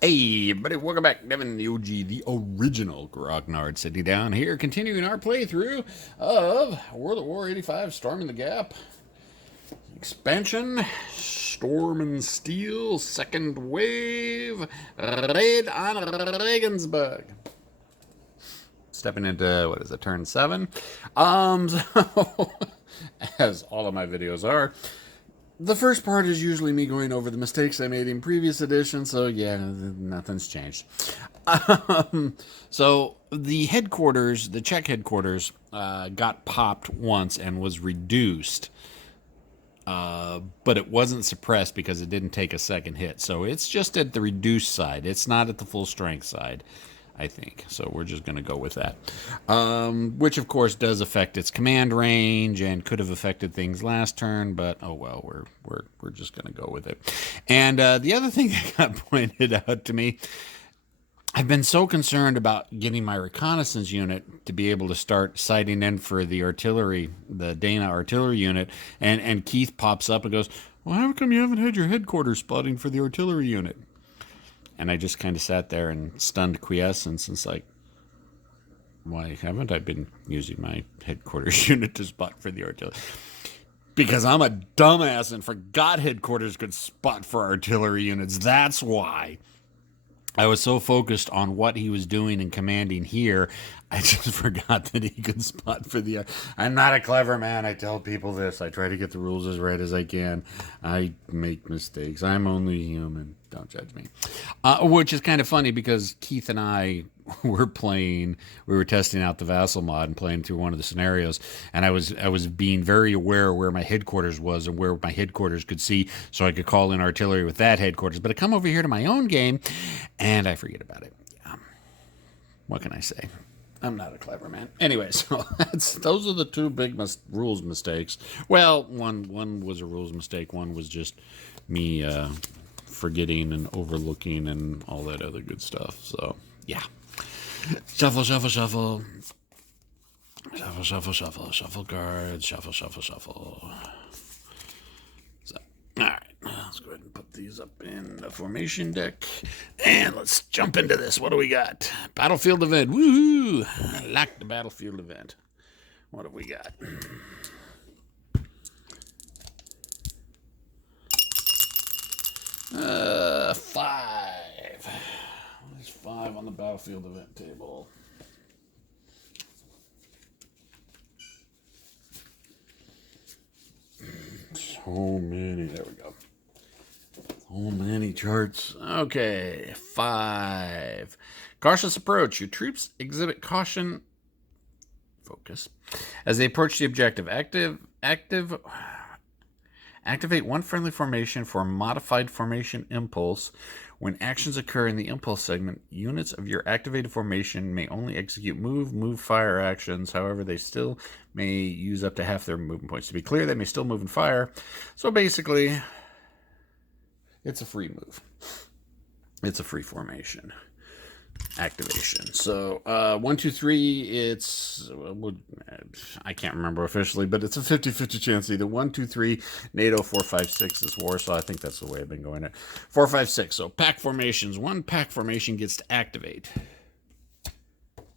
Hey, everybody, welcome back. Devin, the OG, the original Grognard, sitting down here, continuing our playthrough of World at War 85 Storming the Gap. Expansion, Storm and Steel, Second Wave, Raid on Regensburg. Stepping into, what is it, turn 7? So, as all of my videos are, the first part is usually me going over the mistakes I made in previous editions, so yeah, nothing's changed. So the headquarters, the Czech headquarters, got popped once and was reduced, but it wasn't suppressed because it didn't take a second hit. So it's just at the reduced side. It's not at the full strength side, I think. So we're just going to go with that, which of course does affect its command range and could have affected things last turn. But oh well, we're just going to go with it. And the other thing that got pointed out to me, I've been so concerned about getting my reconnaissance unit to be able to start sighting in for the artillery, the Dana artillery unit, and Keith pops up and goes, "Well, how come you haven't had your headquarters spotting for the artillery unit?" And I just kind of sat there in stunned quiescence and it's like, why haven't I been using my headquarters unit to spot for the artillery? Because I'm a dumbass and forgot headquarters could spot for artillery units. That's why. I was so focused on what he was doing and commanding here, I just forgot that he could spot for the... I'm not a clever man. I tell people this. I try to get the rules as right as I can. I make mistakes. I'm only human. Don't judge me. Which is kind of funny because Keith and I were playing, we were testing out the Vassal mod and playing through one of the scenarios, and I was being very aware where my headquarters was and where my headquarters could see, so I could call in artillery with that headquarters. But I come over here to my own game, and I forget about it. What can I say? I'm not a clever man. Anyway, so those are the two big rules mistakes. Well, one was a rules mistake. One was just me forgetting and overlooking and all that other good stuff. So, yeah. Shuffle, shuffle, shuffle. Shuffle, shuffle, shuffle. Shuffle cards. Shuffle, shuffle, shuffle. So, all right. Let's go ahead and put these up in the formation deck. And let's jump into this. What do we got? Battlefield event. Woohoo! I like the battlefield event. What have we got? Five. There's 5 on the battlefield event table. So many. There we go. So many charts. Okay. 5. Cautious approach. Your troops exhibit caution. Focus. As they approach the objective. Activate one friendly formation for a modified formation impulse. When actions occur in the impulse segment, units of your activated formation may only execute move, fire actions. However, they still may use up to half their movement points. To be clear, they may still move and fire. So basically, it's a free move. It's a free formation activation. So 1, 2, 3, it's, I can't remember officially, but it's a 50-50 chance either 1, 2, 3, NATO, 4, 5, 6 is war. So I think that's the way I've been going at 4, 5, 6. So pack formations. One pack formation gets to activate.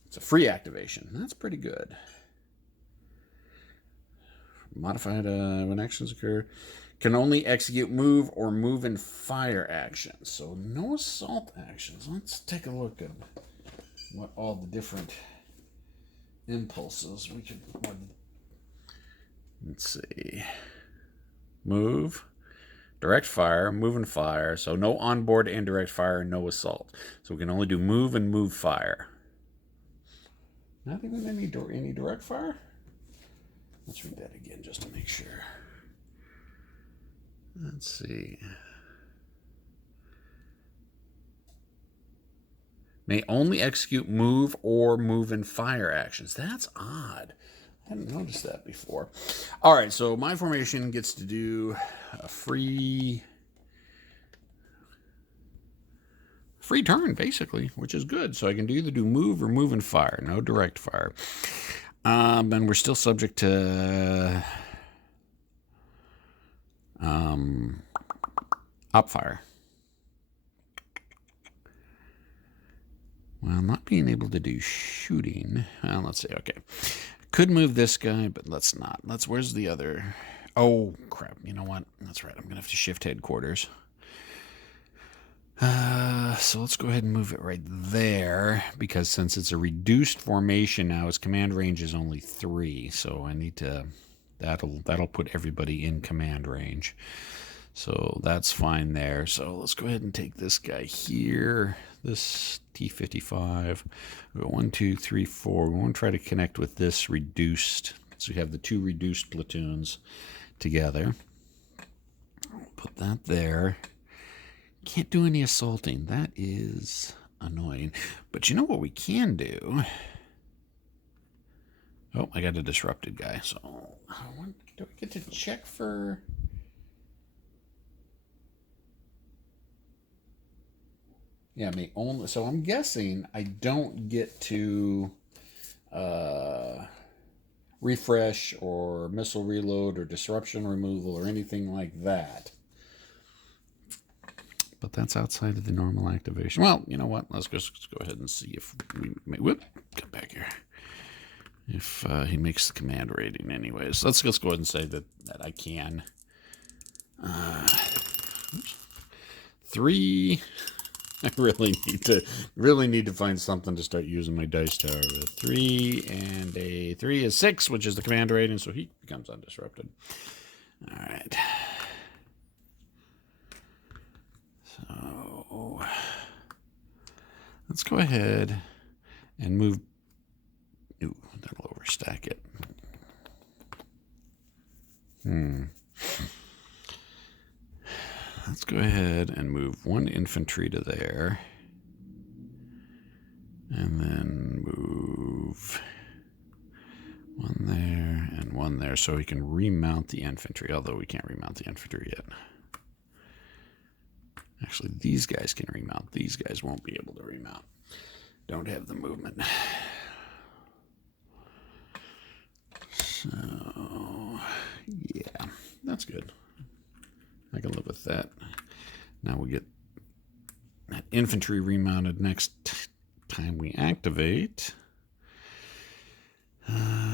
It's a free activation. That's pretty good. Modified when actions occur. Can only execute move or move and fire actions. So no assault actions. Let's take a look at what all the different impulses we could... Let's see. Move, direct fire, move and fire. So no onboard indirect fire, no assault. So we can only do move and move fire. Not even any direct fire? Let's read that again just to make sure. Let's see. May only execute move or move and fire actions. That's odd. I hadn't noticed that before. All right, so my formation gets to do a free turn, basically, which is good. So I can either do move or move and fire. No direct fire. And we're still subject to op fire. being able to do shooting. Well, let's see. Okay. Could move this guy, but let's not. Where's the other? Oh, crap. You know what? That's right. I'm going to have to shift headquarters. So let's go ahead and move it right there, because since it's a reduced formation now, its command range is only 3. So I need to, that'll put everybody in command range. So that's fine there. So let's go ahead and take this guy here, this T-55. We go 1, 2, 3, 4. We want to try to connect with this reduced. So we have the 2 reduced platoons together. Put that there. Can't do any assaulting. That is annoying. But you know what we can do? Oh, I got a disrupted guy. So do I get to check for... Yeah, me only. So I'm guessing I don't get to refresh or missile reload or disruption removal or anything like that. But that's outside of the normal activation. Well, you know what? Let's go ahead and see if we may, whoop, come back here. If he makes the command rating anyways. Let's go ahead and say that I can. 3. I really need to find something to start using my dice tower with. 3 and a 3 is 6, which is the command rating, so he becomes undisrupted. All right. So let's go ahead and move. Ooh, that'll overstack it. Let's go ahead and move 1 infantry to there. And then move 1 there and 1 there so we can remount the infantry, although we can't remount the infantry yet. Actually, these guys can remount. These guys won't be able to remount. Don't have the movement. So, yeah, that's good. I can live with that. Now we'll get that infantry remounted next time we activate.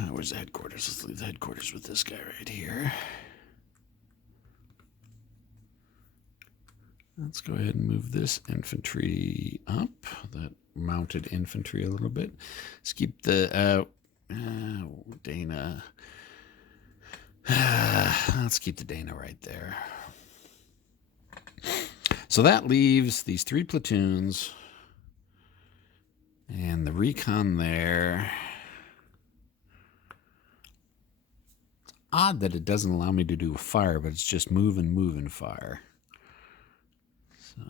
Where's the headquarters? Let's leave the headquarters with this guy right here. Let's go ahead and move this infantry up, that mounted infantry a little bit. Let's keep the, Dana. Let's keep the Dana right there. So that leaves these 3 platoons and the recon there. Odd that it doesn't allow me to do a fire, but it's just move and fire. So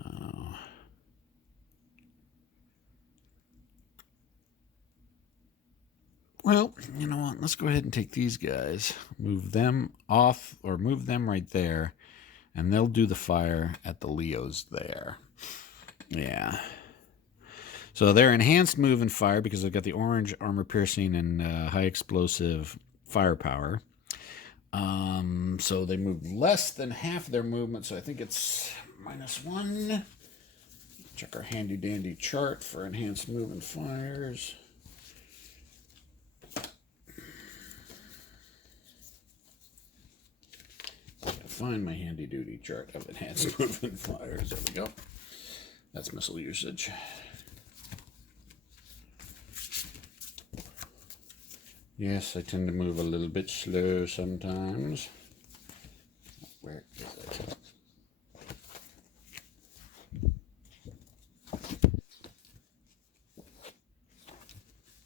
well, you know what? Let's go ahead and take these guys, move them off, or move them right there, and they'll do the fire at the Leos there. Yeah. So they're enhanced move and fire because they've got the orange armor piercing and high explosive firepower. So they move less than half their movement, so I think it's -1. Check our handy dandy chart for enhanced move and fires. Find my handy duty chart of enhanced move and fires. There we go. That's missile usage. Yes, I tend to move a little bit slow sometimes. Where is it?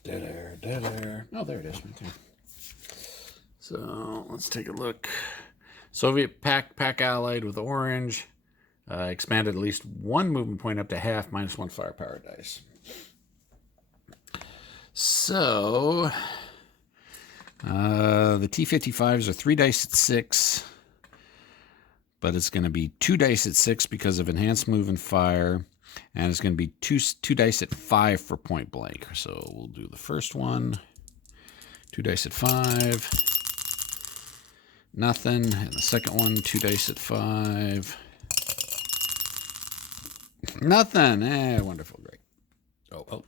Dead air. Oh, there it is right there. So let's take a look. Soviet pack allied with orange. Expanded at least 1 movement point up to half, -1 firepower dice. So the T-55s are 3 dice at 6, but it's going to be 2 dice at 6 because of enhanced move and fire, and it's going to be two dice at 5 for point blank. So we'll do the first one. 2 dice at 5. Nothing. And the second one, 2 dice at 5. Nothing. Wonderful. Great. Oh,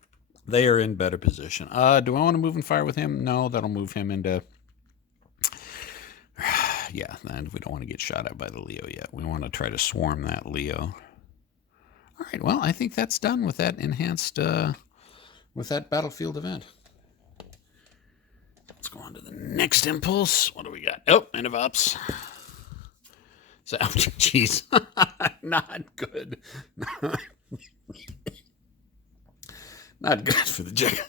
They are in better position. Do I want to move and fire with him? No, that'll move him into... Yeah, and we don't want to get shot at by the Leo yet. We want to try to swarm that Leo. All right, well, I think that's done with that enhanced... with that battlefield event. Let's go on to the next impulse. What do we got? Oh, end of ops. So, jeez, not good. Not good for the Czechs.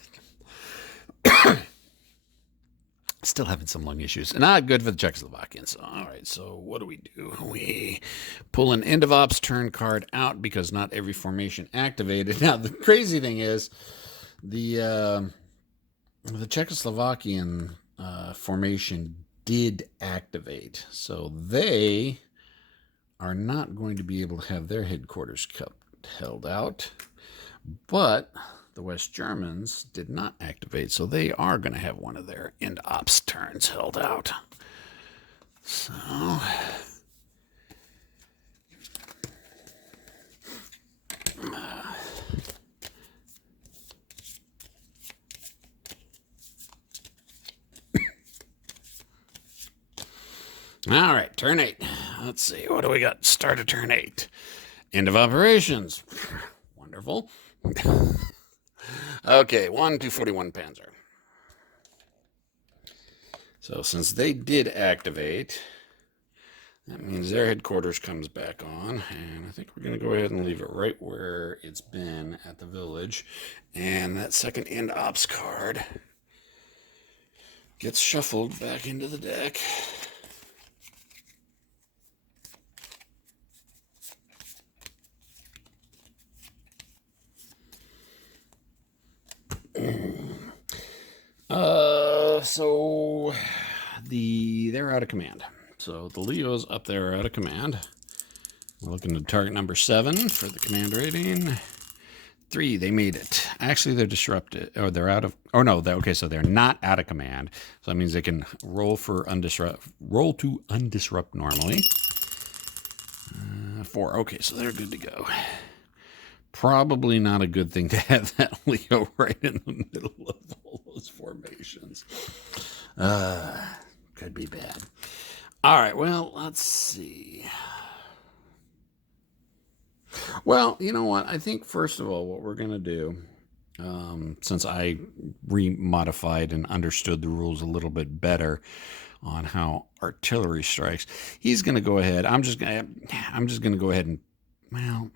Still having some lung issues. Not good for the Czechoslovakians. All right, so what do? We pull an end of ops turn card out because not every formation activated. Now, the crazy thing is the Czechoslovakian formation did activate. So they are not going to be able to have their headquarters held out. But the West Germans did not activate, so they are going to have one of their end ops turns held out. So... All right, turn 8. Let's see, what do we got? Start of turn 8. End of operations. Wonderful. Okay, 241 Panzer. So since they did activate, that means their headquarters comes back on, and I think we're going to go ahead and leave it right where it's been at the village. And that second end ops card gets shuffled back into the deck. So they're out of command. So the Leos up there are out of command. We're looking at target number 7 for the command rating. 3, they made it. Actually, they're disrupted, or they're out of. Oh no, okay, so they're not out of command. So that means they can roll to undisrupt normally. 4, okay, so they're good to go. Probably not a good thing to have that Leo right in the middle of all those formations. Could be bad. All right, well, let's see. Well, you know what? I think, first of all, what we're going to do, since I remodified and understood the rules a little bit better on how artillery strikes, he's going to go ahead. I'm just going to go ahead and, well...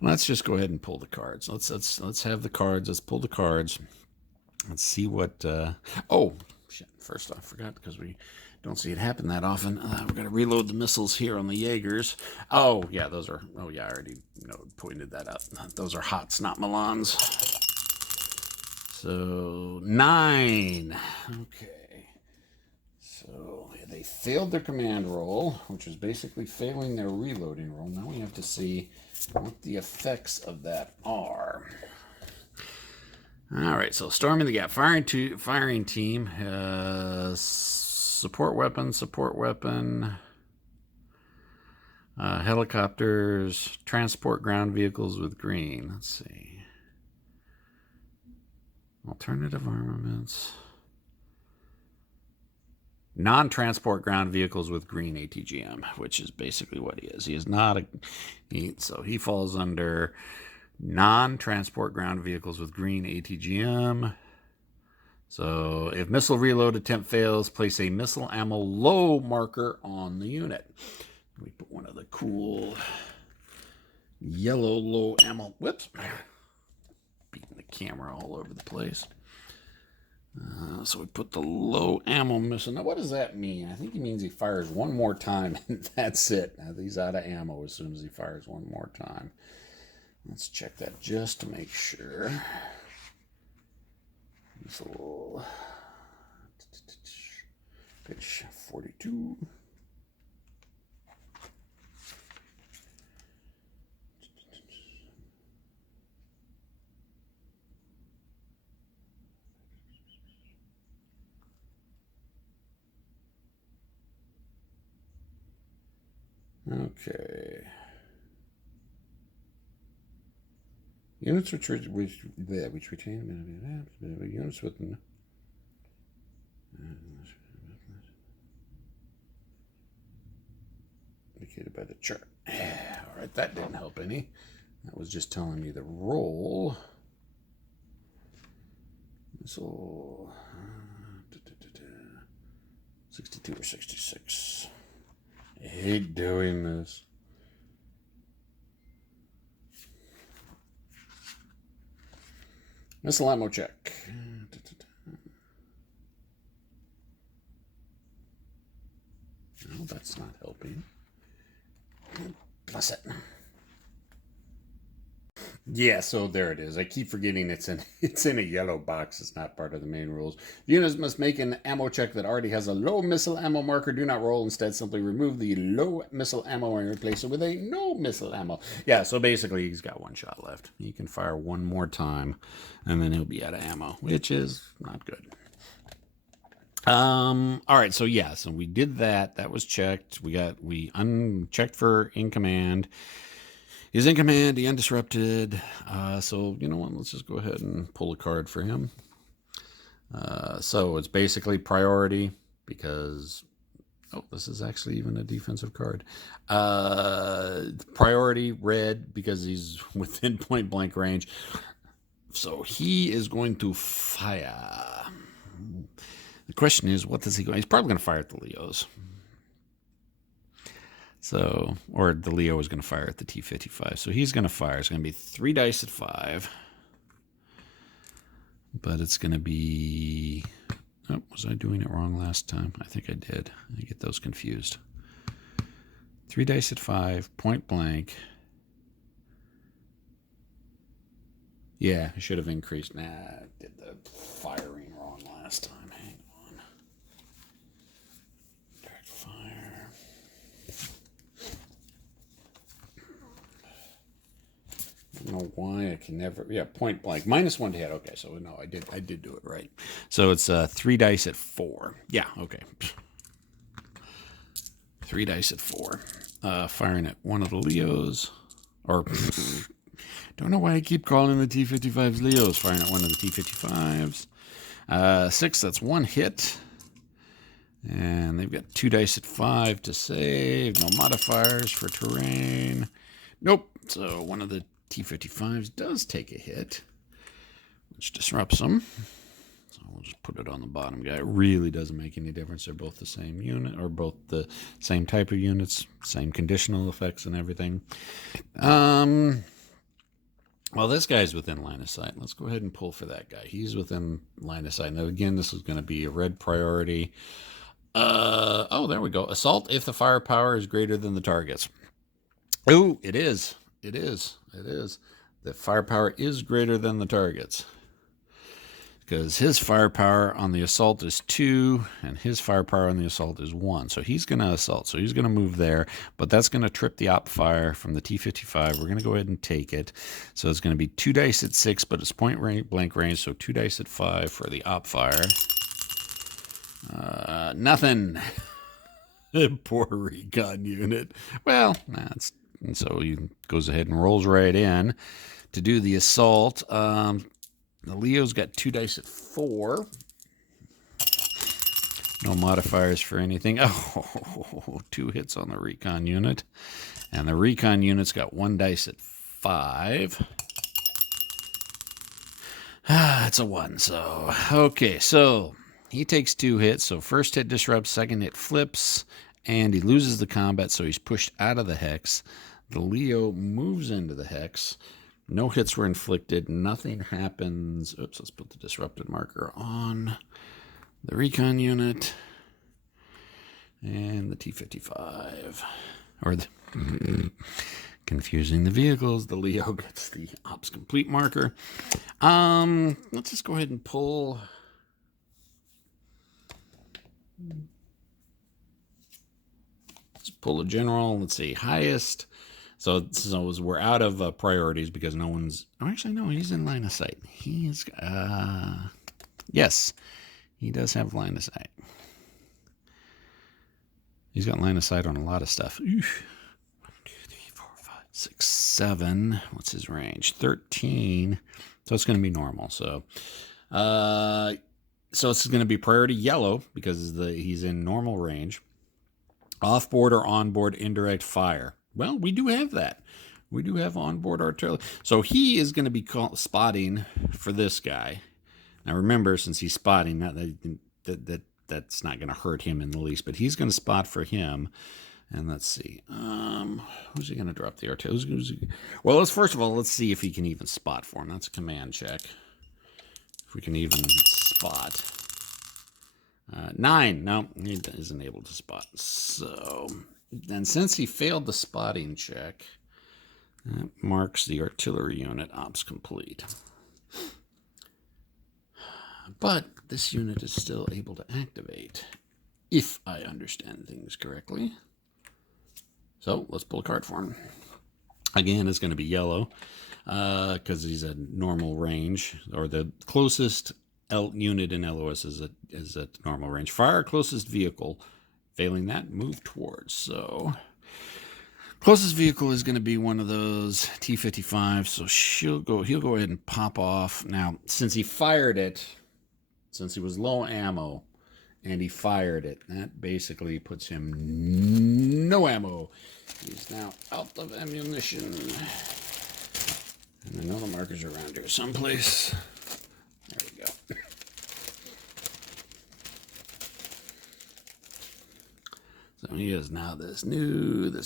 Let's just go ahead and pull the cards. Let's have the cards. Let's pull the cards. Let's see what... oh, shit. First off, I forgot because we don't see it happen that often. We're going to reload the missiles here on the Jaegers. Oh, yeah, those are... Oh, yeah, I already pointed that out. Those are Hots, not Milans. So, 9. Okay. So, they failed their command roll, which was basically failing their reloading roll. Now we have to see what the effects of that are. All right, so storming the gap, firing team, support weapon, helicopters, transport ground vehicles with green. Let's see, alternative armaments, non-transport ground vehicles with green ATGM, which is basically what he is. He is not a... so he falls under non-transport ground vehicles with green ATGM. So if missile reload attempt fails, place a missile ammo low marker on the unit. We put one of the cool yellow low ammo... Whoops. Beating the camera all over the place. So we put the low ammo missile. Now, what does that mean? I think he means he fires one more time, and that's it. Now, he's out of ammo as soon as he fires one more time. Let's check that just to make sure. Missile. Pitch 42. Okay. Units which retain units with indicated by the chart. All right, that didn't help any. That was just telling me the roll. So 62 or 66. I hate doing this. Missile ammo check. No, that's not helping. Plus it. Yeah, so there it is. I keep forgetting it's in a yellow box. It's not part of the main rules. Units must make an ammo check that already has a low missile ammo marker. Do not roll. Instead, simply remove the low missile ammo and replace it with a no missile ammo. Yeah, so basically he's got one shot left. He can fire one more time, and then he'll be out of ammo, which is not good. All right, so yeah, so we did that. That was checked. We unchecked for in command. He's in command, he undisrupted. So you know what? Let's just go ahead and pull a card for him. So it's basically priority because this is actually even a defensive card. Priority red because he's within point blank range. So he is going to fire. The question is, what does he go? He's probably going to fire at the Leos. So, or the Leo is going to fire at the T-55. So he's going to fire. It's going to be 3 dice at 5. But it's going to be... Oh, was I doing it wrong last time? I think I did. I get those confused. 3 dice at 5, point blank. Yeah, I should have increased. Nah, I did the firing wrong last time. Hang on. Direct fire. I don't know why I can never. Yeah, point blank. -1 to hit. Okay, so no, I did do it right. So it's 3 dice at 4. Yeah, okay. 3 dice at 4. Firing at one of the Leos. Or don't know why I keep calling the T-55s Leos. Firing at one of the T-55s. 6, that's 1 hit. And they've got 2 dice at 5 to save. No modifiers for terrain. Nope. So one of the T-55s does take a hit, which disrupts them. So we'll just put it on the bottom guy. It really doesn't make any difference. They're both the same unit, or both the same type of units, same conditional effects and everything. Well, this guy's within line of sight. Let's go ahead and pull for that guy. He's within line of sight. Now, again, this is going to be a red priority. Oh, there we go. Assault if the firepower is greater than the target's. Oh, it is. It is. It is. The firepower is greater than the target's. Because his firepower on the assault is 2, and his firepower on the assault is 1. So he's going to assault. So he's going to move there, but that's going to trip the op fire from the T-55. We're going to go ahead and take it. So it's going to be 2 dice at 6, but it's point blank range, so 2 dice at 5 for the op fire. Nothing. Poor recon unit. Well, that's... And so he goes ahead and rolls right in to do the assault. The Leo's got 2 dice at 4. No modifiers for anything. Oh, 2 hits on the recon unit. And the recon unit's got 1 dice at 5. It's a 1. So, okay, so he takes 2 hits. So first hit disrupts, second hit flips, and he loses the combat, so he's pushed out of the hex. The Leo moves into the hex. No hits were inflicted. Nothing happens. Oops, let's put the disrupted marker on the recon unit. And the T-55. Or the... confusing the vehicles. The Leo gets the ops complete marker. Let's just go ahead and pull... Let's pull a general. Let's see. Highest... So we're out of priorities because no one's... Oh, actually, no, he's in line of sight. He's... yes, he does have line of sight. He's got line of sight on a lot of stuff. Oof. 1, 2, 3, 4, 5, 6, 7. What's his range? 13. So it's going to be normal. So it's going to be priority yellow because he's in normal range. Off-board or on-board indirect fire. Well, we do have that. We do have on-board artillery. So he is going to be spotting for this guy. Now remember, since he's spotting, that's not going to hurt him in the least, but he's going to spot for him. And let's see. Who's he going to drop the artillery? Well, let's see if he can even spot for him. That's a command check. If we can even spot. 9. No, he isn't able to spot. So then since he failed the spotting check, that marks the artillery unit ops complete. But this unit is still able to activate, if I understand things correctly. So let's pull a card for him. Again, it's going to be yellow because he's at normal range, or the closest unit in LOS is at normal range. Fire closest vehicle. Failing that, move towards. So closest vehicle is going to be one of those T-55. So he'll go ahead and pop off. Now, since he fired it, since he was low ammo, and he fired it, that basically puts him no ammo. He's now out of ammunition. And I know the markers are around here someplace. There we go. So he is now this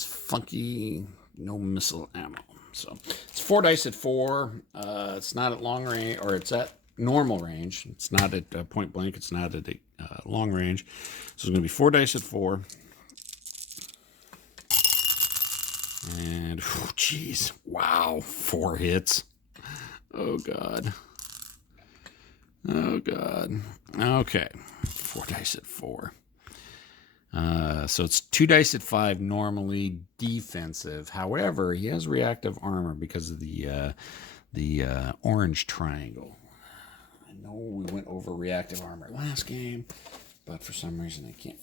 funky, no missile ammo. So it's 4 dice at 4. It's not at long range, or it's at normal range. It's not at point blank. It's not at long range. So it's going to be 4 dice at 4. And, jeez, wow, 4 hits. Oh, God. Oh, God. Okay, 4 dice at 4. So it's 2 dice at 5, normally defensive. However, he has reactive armor because of the orange triangle. I know we went over reactive armor last game, but for some reason I can't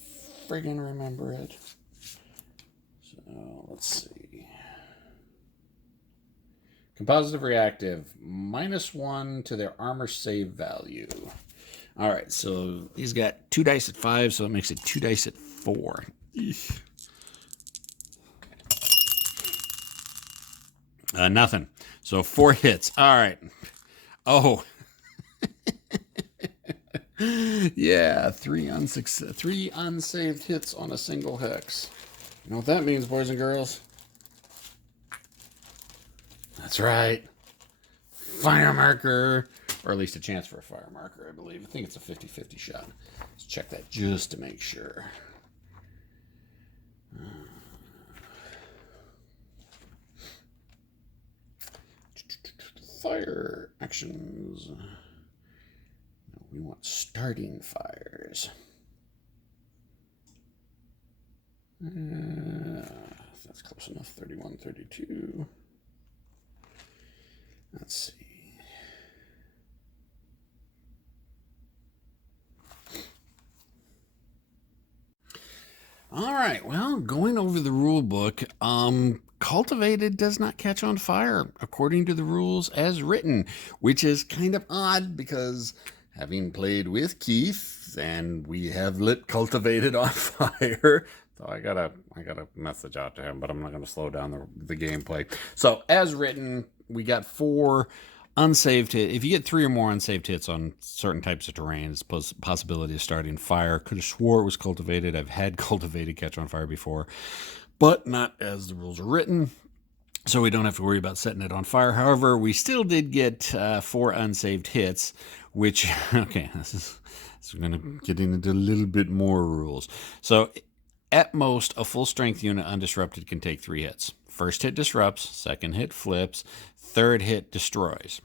friggin' remember it. So let's see. Compositive reactive, -1 to their armor save value. All right, so he's got 2 dice at 5, so it makes it 2 dice at 4. Nothing. So 4 hits. All right. Oh. Yeah, 3 unsaved hits on a single hex. You know what that means, boys and girls? That's right. Fire marker. Or at least a chance for a fire marker, I believe. I think it's a 50-50 shot. Let's check that just to make sure. Fire actions. We want starting fires. That's close enough. 31, 32. Let's see. All right, well, going over the rule book, cultivated does not catch on fire according to the rules as written, which is kind of odd because having played with Keith and we have lit cultivated on fire, so I gotta message out to him, but I'm not gonna slow down the gameplay. So as written, we got 4 unsaved hits. If you get 3 or more unsaved hits on certain types of terrain, it's a possibility of starting fire. Could have swore it was cultivated. I've had cultivated catch on fire before, but not as the rules are written. So we don't have to worry about setting it on fire. However, we still did get 4 unsaved hits, which, okay, this is going to get into a little bit more rules. So at most, a full strength unit undisrupted can take 3 hits. First hit disrupts, second hit flips, third hit destroys.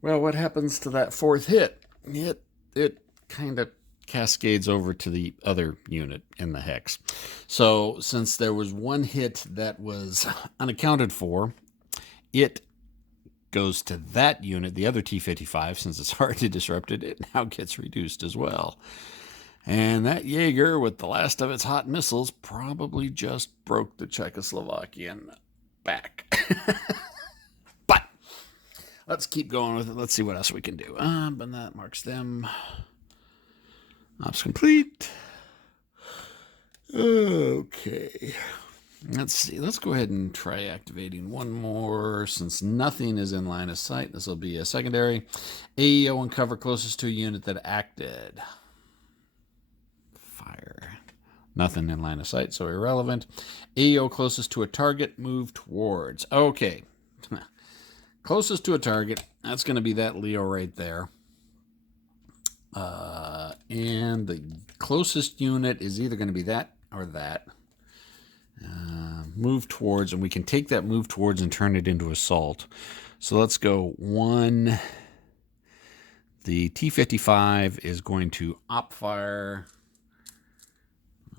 Well, what happens to that 4th hit? It kind of cascades over to the other unit in the hex. So since there was 1 hit that was unaccounted for, it goes to that unit, the other T-55, since it's hard to disrupt it, it now gets reduced as well. And that Jaeger, with the last of its hot missiles, probably just broke the Czechoslovakian back. But let's keep going with it. Let's see what else we can do. But that marks them. Ops complete. Okay. Let's see. Let's go ahead and try activating one more. Since nothing is in line of sight, this will be a secondary. AEO and cover closest to a unit that acted. Fire. Nothing in line of sight, so irrelevant. AEO closest to a target, move towards. Okay. Closest to a target. That's going to be that Leo right there. And the closest unit is either going to be that or that. Move towards, and we can take that move towards and turn it into assault. So let's go 1. The T-55 is going to op fire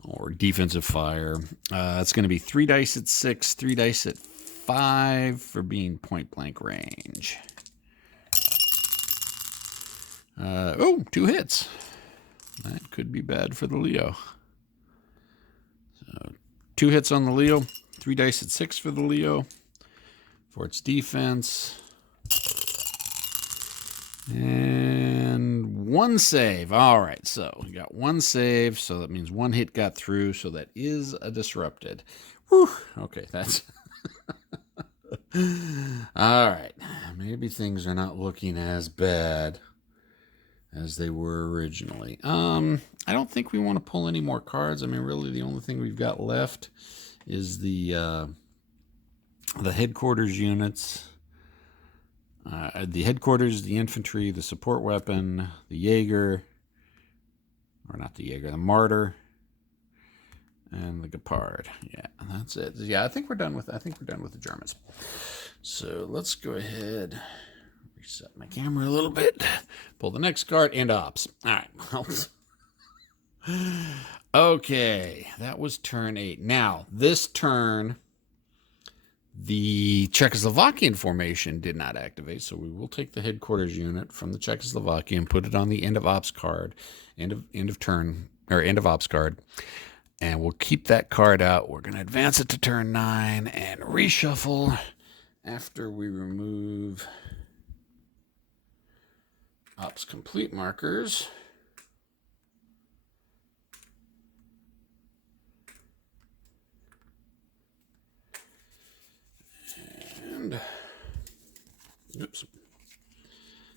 or defensive fire. It's going to be 3 dice at 6, 3 dice at 5 for being point blank range. 2 hits. That could be bad for the Leo. So 2 hits on the Leo, 3 dice at 6 for the Leo for its defense. And 1 save. All right, so we got 1 save, so that means 1 hit got through, so that is a disrupted. Whew. Okay, that's... All right, maybe things are not looking as bad as they were originally. I don't think we want to pull any more cards. I mean, really, the only thing we've got left is the headquarters units. The headquarters, the infantry, the support weapon, the Jaeger, or not the Jaeger, the Martyr, and the Gepard. Yeah, that's it. Yeah, I think we're done with the Germans. So let's go ahead, reset my camera a little bit, pull the next card, and ops. All right. Okay, that was turn 8. Now, this turn, the Czechoslovakian formation did not activate, so we will take the headquarters unit from the Czechoslovakia and put it on the end of ops card, end of turn, or end of ops card, and we'll keep that card out. We're going to advance it to turn 9 and reshuffle after we remove ops complete markers. And oops.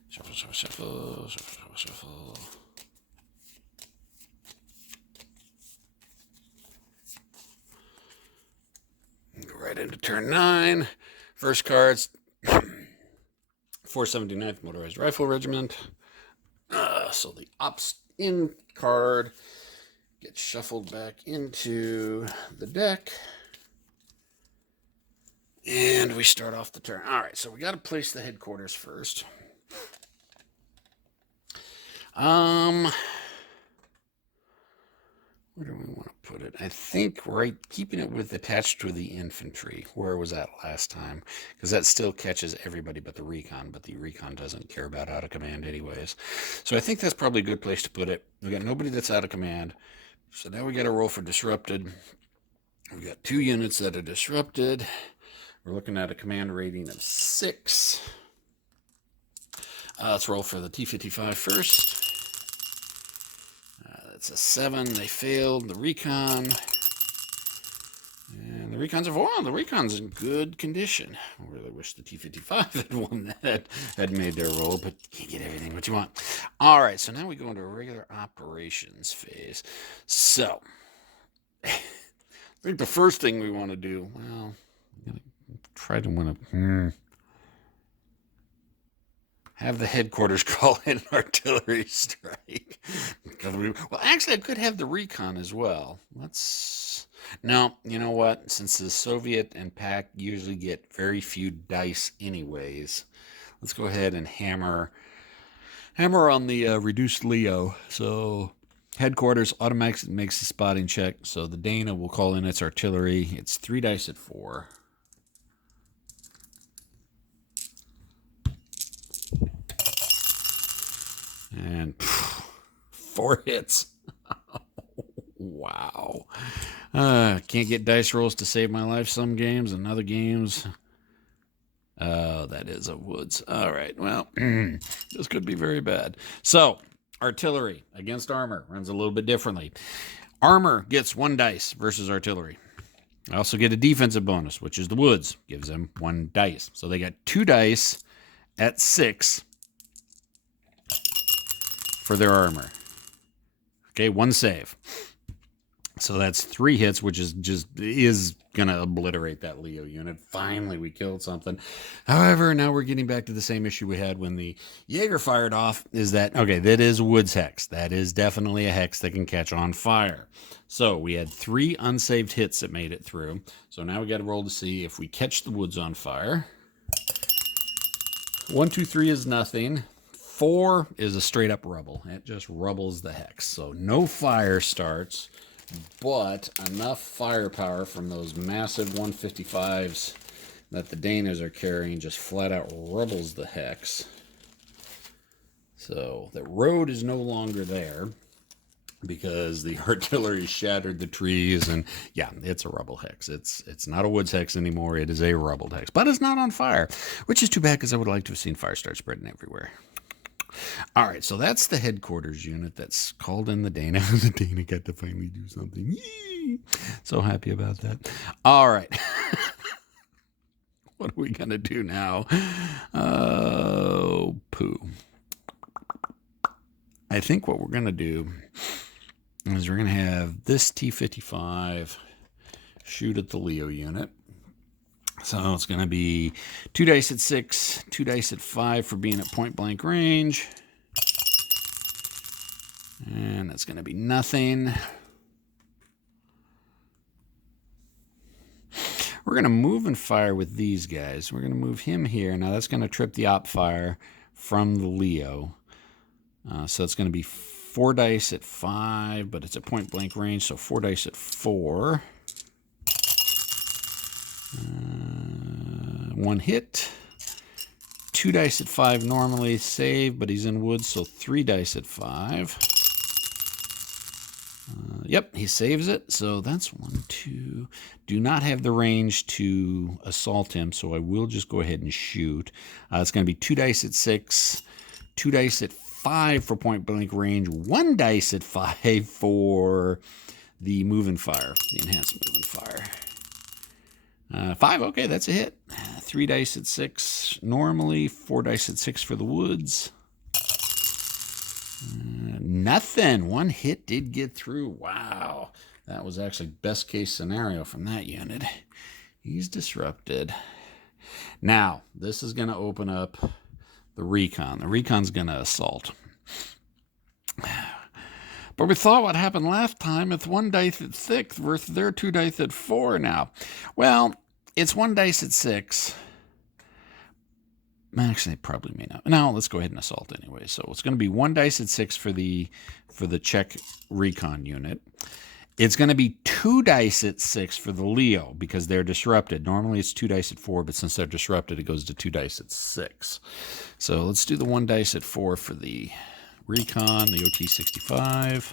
Shuffle, shuffle, shuffle, shuffle, shuffle. Go right into turn 9. First card's 479th Motorized Rifle Regiment. So the ops in card gets shuffled back into the deck. And we start off the turn. All right, so we got to place the headquarters first. Where do we want to put it? I think keeping it with attached to the infantry. Where was that last time? Because that still catches everybody but the recon doesn't care about out of command anyways. So I think that's probably a good place to put it. We got nobody that's out of command. So now we got to roll for disrupted. We got 2 units that are disrupted. We're looking at a command rating of 6. Let's roll for the T-55 first. That's a 7. They failed. The recon. And the recon's the recon's in good condition. I really wish the T-55 had won that, had made their roll, but you can't get everything what you want. All right, so now we go into a regular operations phase. So, I think the first thing we want to do, well, try to win have the headquarters call in an artillery strike. Well, actually, I could have the recon as well. No, you know what? Since the Soviet and PAC usually get very few dice anyways, let's go ahead and hammer on the reduced Leo. So headquarters automatically makes the spotting check. So the Dana will call in its artillery. It's 3 dice at 4. And 4 hits. Wow. Can't get dice rolls to save my life some games, and other games. Oh, that is a woods. All right. Well, this could be very bad. So, artillery against armor runs a little bit differently. Armor gets 1 dice versus artillery. I also get a defensive bonus, which is the woods. Gives them 1 dice. So they got 2 dice at 6 for their armor. Okay, 1 save. So that's 3 hits, which is going to obliterate that Leo unit. Finally, we killed something. However, now we're getting back to the same issue we had when the Jaeger fired off, is that, okay, that is a woods hex. That is definitely a hex that can catch on fire. So we had 3 unsaved hits that made it through. So now we got to roll to see if we catch the woods on fire. 1, 2, 3 is nothing. 4 is a straight up rubble. It just rubbles the hex. So no fire starts, but enough firepower from those massive 155s that the Danas are carrying just flat out rubbles the hex. So the road is no longer there because the artillery shattered the trees, and yeah, it's a rubble hex. It's not a woods hex anymore. It is a rubble hex, but it's not on fire, which is too bad because I would like to have seen fire start spreading everywhere. All right, so that's the headquarters unit that's called in the Dana. The Dana got to finally do something. Yee! So happy about that. All right. What are we going to do now? Oh, poo. I think what we're going to do is we're going to have this T-55 shoot at the Leo unit. So it's going to be 2 dice at 6, 2 dice at 5 for being at point blank range. And that's going to be nothing. We're going to move and fire with these guys. We're going to move him here. Now that's going to trip the op fire from the Leo. So it's going to be 4 dice at 5, but it's at point blank range, so 4 dice at 4. 1 hit. 2 dice at 5 normally save, but he's in woods, so 3 dice at 5. Yep, he saves it. So that's 1, 2. Do not have the range to assault him, so I will just go ahead and shoot. It's going to be 2 dice at 6, 2 dice at 5 for point blank range, 1 dice at 5 for the move and fire, the enhanced move and fire. 5, okay, that's a hit. 3 dice at 6 normally, 4 dice at 6 for the woods. Nothing. 1 hit did get through. Wow. That was actually best case scenario from that unit. He's disrupted. Now, this is going to open up the recon. The recon's going to assault. But we thought what happened last time, it's 1 dice at 6 versus their 2 dice at 4 now. Well, it's 1 dice at 6. Actually, probably may not. No, let's go ahead and assault anyway. So it's going to be 1 dice at 6 for the Czech recon unit. It's going to be 2 dice at 6 for the Leo because they're disrupted. Normally it's 2 dice at 4, but since they're disrupted, it goes to 2 dice at 6. So let's do the 1 dice at 4 for the recon, the OT-65.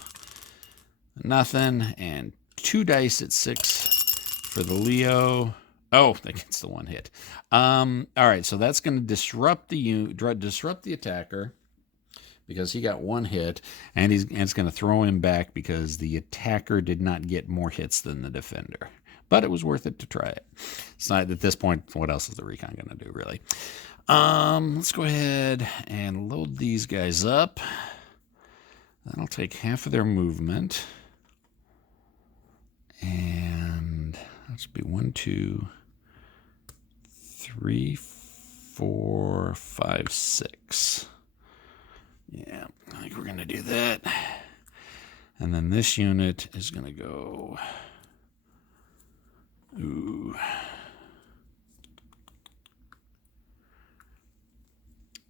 Nothing. And 2 dice at 6 for the Leo. Oh, that gets the 1 hit. All right, so that's going to disrupt the attacker because he got 1 hit, and it's going to throw him back because the attacker did not get more hits than the defender. But it was worth it to try it. It's not at this point. What else is the recon going to do, really? Let's go ahead and load these guys up. That'll take half of their movement, and that's be 1, 2, 3, 4, 5, 6. Yeah, I think we're going to do that. And then this unit is going to go... Ooh.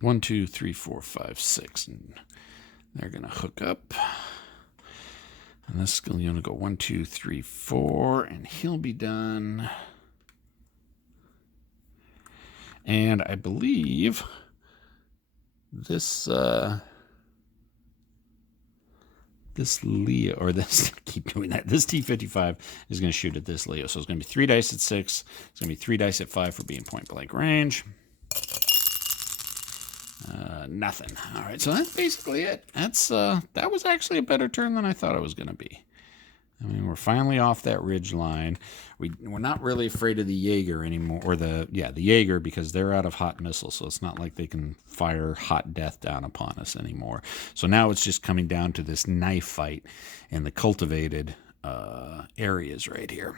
1, 2, 3, 4, 5, 6. And they're going to hook up. And this is going to go 1, 2, 3, 4. And he'll be done. And I believe this this Leo, or this, keep doing that. This T-55 is going to shoot at this Leo. So it's going to be 3 dice at 6. It's going to be 3 dice at 5 for being point blank range. Nothing. All right, so that's basically it. That was actually a better turn than I thought it was going to be. I mean, we're finally off that ridge line. We're not really afraid of the Jaeger anymore, or the Jaeger, because they're out of hot missiles, so it's not like they can fire hot death down upon us anymore. So now it's just coming down to this knife fight in the cultivated areas right here.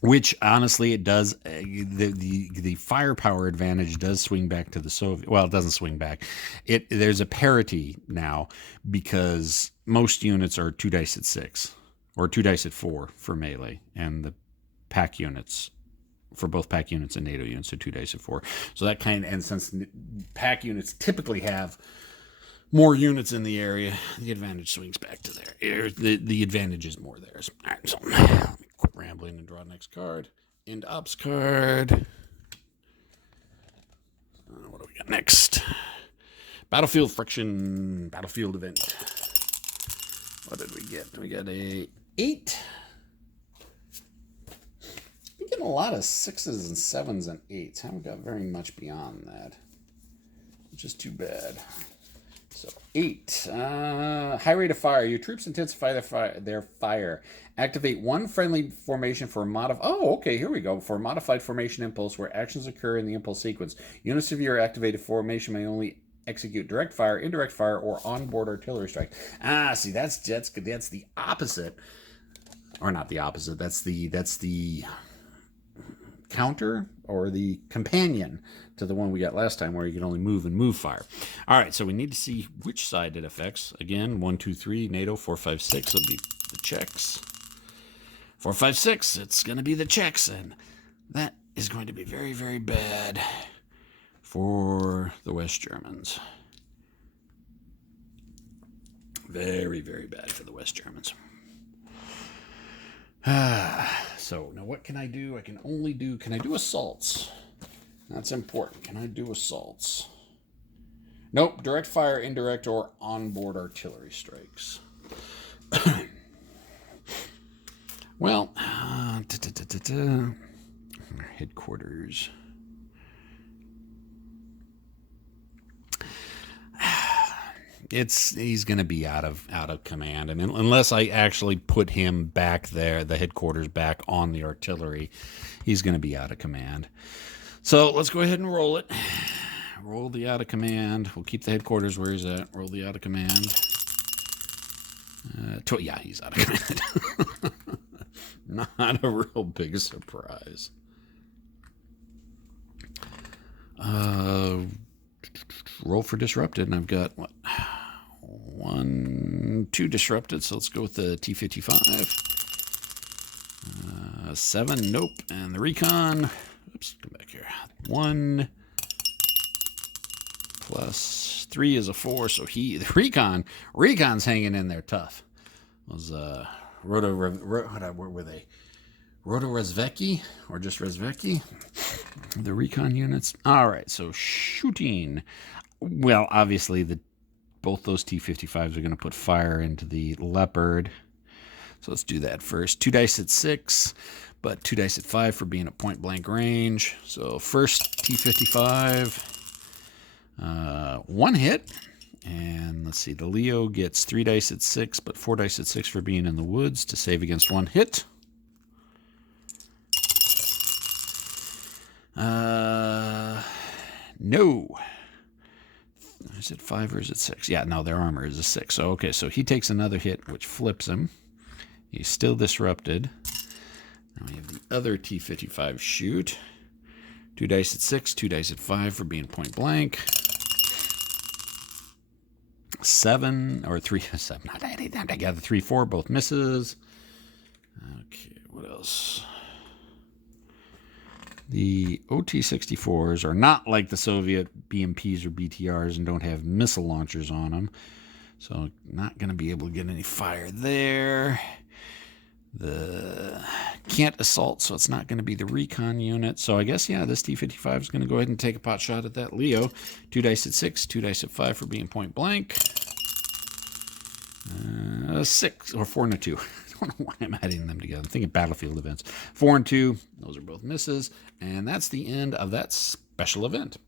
Which, honestly, it does, the firepower advantage does swing back to the Soviet. Well, it doesn't swing back. There's a parity now, because most units are 2 dice at 6, or 2 dice at 4 for melee, and the pack units, for both pack units and NATO units, are 2 dice at 4. So that and since pack units typically have more units in the area, the advantage swings back to there. The advantage is more theirs. All right, so let me quit rambling and draw the next card. End ops card. What do we got next? Battlefield friction, battlefield event. What did we get? We got a 8. We're getting a lot of 6s and 7s and 8s. Haven't got very much beyond that, which is too bad. So 8. High rate of fire. Your troops intensify their fire. Activate 1 friendly formation for a here we go. For a modified formation impulse where actions occur in the impulse sequence. Units of your activated formation may only execute direct fire, indirect fire, or onboard artillery strike. See, that's the opposite. Or not the opposite. That's the counter, or the companion to the one we got last time, where you can only move and move fire. All right, so we need to see which side it affects. Again, 1, 2, 3, NATO. 4, 5, 6 will be the Czechs. 4, 5, 6, it's going to be the Czechs, and that is going to be very, very bad for the West Germans. Very, very bad for the West Germans. So now what can I do? Can I do assaults? That's important. Can I do assaults? Nope. Direct fire, indirect, or onboard artillery strikes. Well, headquarters. He's going to be out of command, and unless I actually put him back there, the headquarters back on the artillery, he's going to be out of command. So let's go ahead and roll it. Roll the out of command. We'll keep the headquarters where he's at. Roll the out of command. Yeah, he's out of command. Not a real big surprise. Roll for disrupted, and I've got 2 disrupted, so let's go with the T-55. 7, nope, and the recon. Oops, come back here. 1 plus 3 is a 4, so the recon's hanging in there tough. Was what were they? Roto Rezvecki, or just Rezvecki? The recon units. All right, so shooting. Well, obviously, both those T-55s are going to put fire into the Leopard. So let's do that first. 2 dice at 6, but 2 dice at 5 for being at point-blank range. So first T-55, 1 hit. And let's see, the Leo gets 3 dice at 6, but 4 dice at 6 for being in the woods to save against 1 hit. No. Is it 5 or is it 6? Yeah, no, their armor is a 6. So, okay, so he takes another hit, which flips him. He's still disrupted. Now we have the other T-55 shoot. 2 dice at 6, 2 dice at 5 for being point blank. 7, or 3, 7, not anything together. 3, 4, both misses. Okay, what else? The OT-64s are not like the Soviet BMPs or BTRs and don't have missile launchers on them. So not going to be able to get any fire there. The can't assault, so it's not going to be the recon unit. So I guess, yeah, this T-55 is going to go ahead and take a pot shot at that Leo. 2 dice at 6, 2 dice at 5 for being point blank. 6 or 4 and a 2. I don't know why I'm adding them together. I'm thinking battlefield events. 4 and 2. Those are both misses. And that's the end of that special event.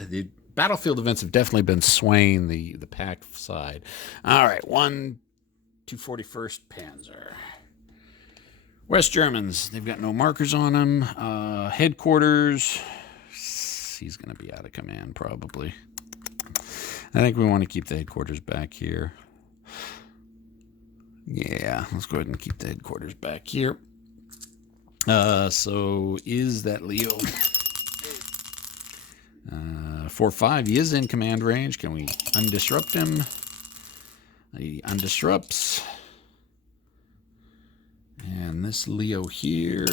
The battlefield events have definitely been swaying the pack side. All right. 241st Panzer. West Germans. They've got no markers on them. Headquarters. He's going to be out of command probably. I think we want to keep the headquarters back here. Yeah, let's go ahead and keep the headquarters back here. So is that Leo? 4-5. He is in command range. Can we undisrupt him? He undisrupts. And this Leo here,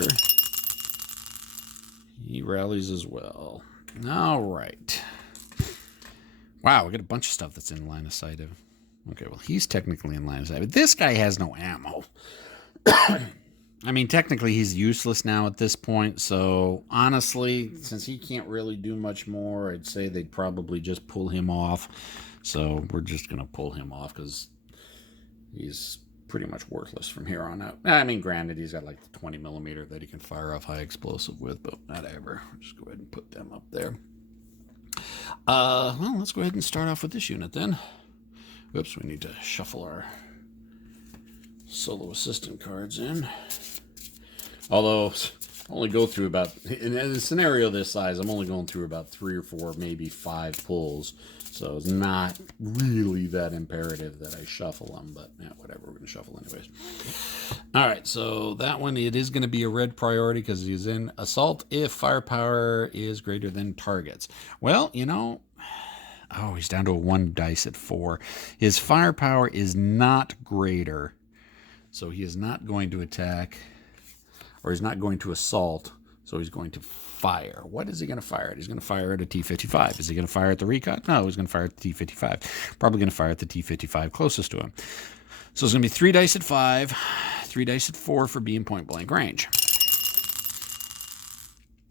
he rallies as well. All right. Wow, we got a bunch of stuff that's in line of sight of. Okay, well, he's technically in line of sight, but this guy has no ammo. I mean, technically, he's useless now at this point, so honestly, since he can't really do much more, I'd say they'd probably just pull him off. So we're just going to pull him off because he's pretty much worthless from here on out. I mean, granted, he's got like the 20 millimeter that he can fire off high explosive with, but whatever. Just go ahead and put them up there. Well, let's go ahead and start off with this unit then. Whoops, we need to shuffle our solo assistant cards in. Although, only go through about, in a scenario this size, I'm only going through about 3 or 4, maybe 5 pulls. So it's not really that imperative that I shuffle them, but yeah, whatever, we're going to shuffle anyways. All right, so that one, it is going to be a red priority because he's in assault if firepower is greater than targets. Well, you know, oh, he's down to a 1 dice at 4. His firepower is not greater, so he is not going to attack, or he's not going to assault, so he's going to fire. What is he going to fire at? He's going to fire at a T-55. Is he going to fire at the recon? No, he's going to fire at the T-55. Probably going to fire at the T-55 closest to him. So it's going to be 3 dice at 5, 3 dice at 4 for being point blank range.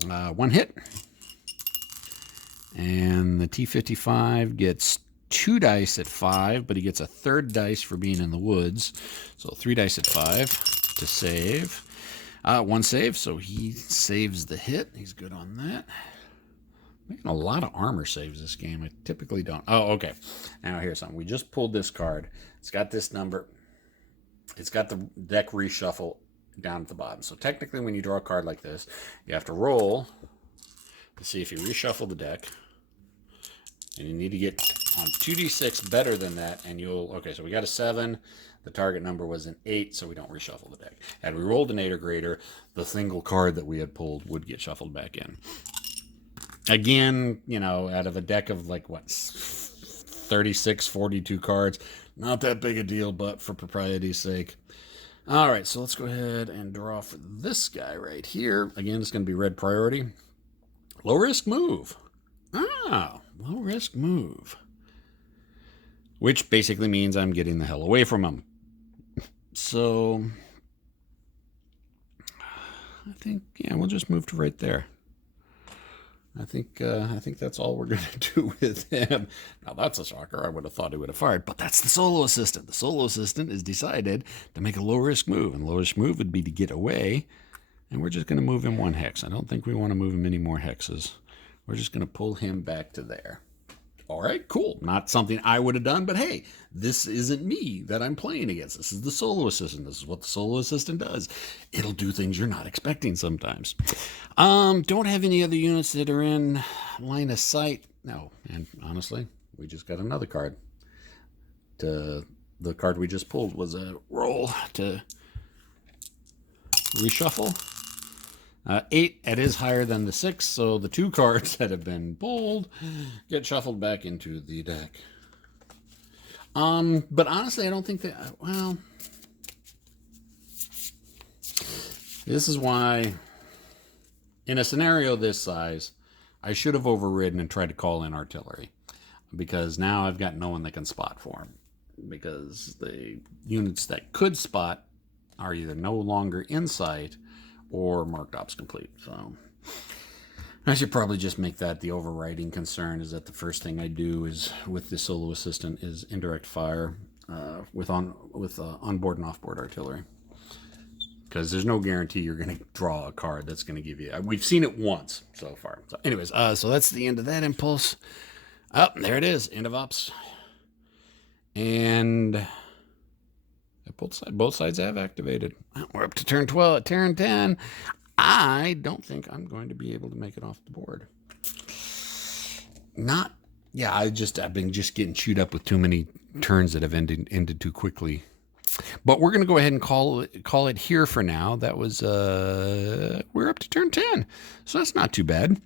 1 hit. And the T-55 gets 2 dice at 5, but he gets a 3rd dice for being in the woods. So 3 dice at 5 to save. 1 save, so he saves the hit. He's good on that. Making a lot of armor saves this game. I typically don't. Oh, okay. Now here's something. We just pulled this card. It's got this number. It's got the deck reshuffle down at the bottom. So technically when you draw a card like this, you have to roll to see if you reshuffle the deck. And you need to get on 2d6 better than that, and you'll... Okay, so we got a 7. The target number was an 8, so we don't reshuffle the deck. Had we rolled an 8 or greater, the single card that we had pulled would get shuffled back in. Again, you know, out of a deck of like, what, 36, 42 cards, not that big a deal, but for propriety's sake. All right, so let's go ahead and draw for this guy right here. Again, it's going to be red priority. Low risk move. Ah, low risk move. Which basically means I'm getting the hell away from him. So I think, yeah, we'll just move to right there. I think that's all we're going to do with him. Now, that's a shocker. I would have thought he would have fired, but that's the solo assistant. The solo assistant has decided to make a low-risk move, and low-risk move would be to get away, and we're just going to move him 1 hex. I don't think we want to move him any more hexes. We're just going to pull him back to there. All right, cool. Not something I would have done, but hey, this isn't me that I'm playing against. This is the solo assistant. This is what the solo assistant does. It'll do things you're not expecting sometimes. Don't have any other units that are in line of sight. No, and honestly, we just got another card. The card we just pulled was a roll to reshuffle. 8, it is higher than the 6, so the 2 cards that have been pulled get shuffled back into the deck. But honestly, I don't think that, well, this is why, in a scenario this size, I should have overridden and tried to call in artillery, because now I've got no one that can spot for him, because the units that could spot are either no longer in sight or marked ops complete. So I should probably just make that the overriding concern, is that the first thing I do is with the solo assistant is indirect fire. with onboard and offboard artillery. Because there's no guarantee you're going to draw a card that's going to give you... We've seen it once so far. So anyways, so that's the end of that impulse. Oh, there it is. End of ops. And both sides have activated. We're up to turn 12, turn 10. I don't think I'm going to be able to make it off the board. I've been just getting chewed up with too many turns that have ended too quickly. But we're going to go ahead and call it here for now. That was, we're up to turn 10. So that's not too bad.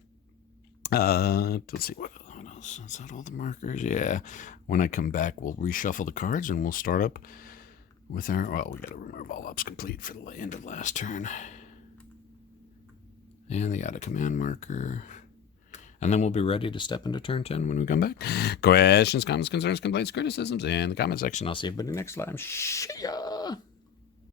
Let's see, what else? Is that all the markers? Yeah. When I come back, we'll reshuffle the cards and we'll start up with we got to remove all ops complete for the end of last turn. And the out of command marker. And then we'll be ready to step into turn 10 when we come back. Questions, comments, concerns, complaints, criticisms in the comment section. I'll see everybody next time. See ya!